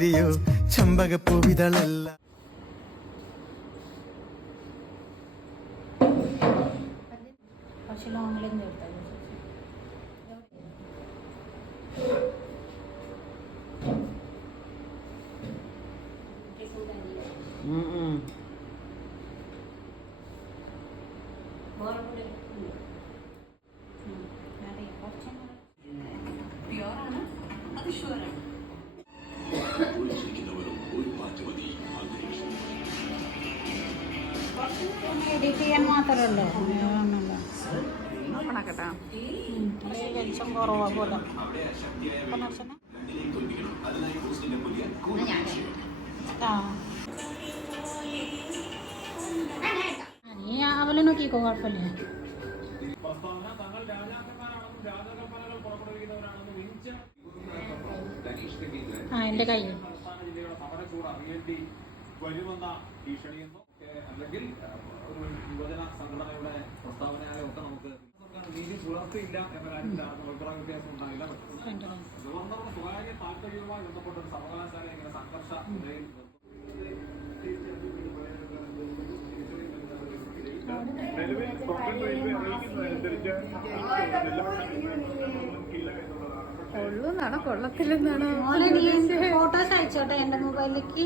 ചിരിയോ ചമ്പകപ്പൂവിതളല്ല. Edit ചെയ്യാൻ മാത്രമേ ഉള്ളൂ. നോക്കണക്കേട്ടാ വെളിച്ചം കുറവാ പോലെ. നീ അവലെ നോക്കിക്കോ, കുഴപ്പമില്ല. എൻ്റെ കൈ വരുമെന്ന ഭീഷണിയെന്നോ അല്ലെങ്കിൽ ഒരു യുവജന സംഘടനയുടെ പ്രസ്താവനയായോ ഒക്കെ നമുക്ക് നീതി പുലർത്തിയില്ല എന്ന കാര്യത്തിൽ അഭിപ്രായ വ്യത്യാസം ഉണ്ടായില്ല. ഗവർണറുടെ സ്വകാര്യ താല്പര്യവുമായി ബന്ധപ്പെട്ട ഒരു സർവകലാശാല ഇങ്ങനെ സംഘർഷ നിലയിൽ കൊള്ളുന്നാണോ കൊള്ളത്തില്ലെന്നാണോ? ഫോട്ടോസ് അയച്ചോട്ടെ എൻ്റെ മൊബൈലിലേക്ക്.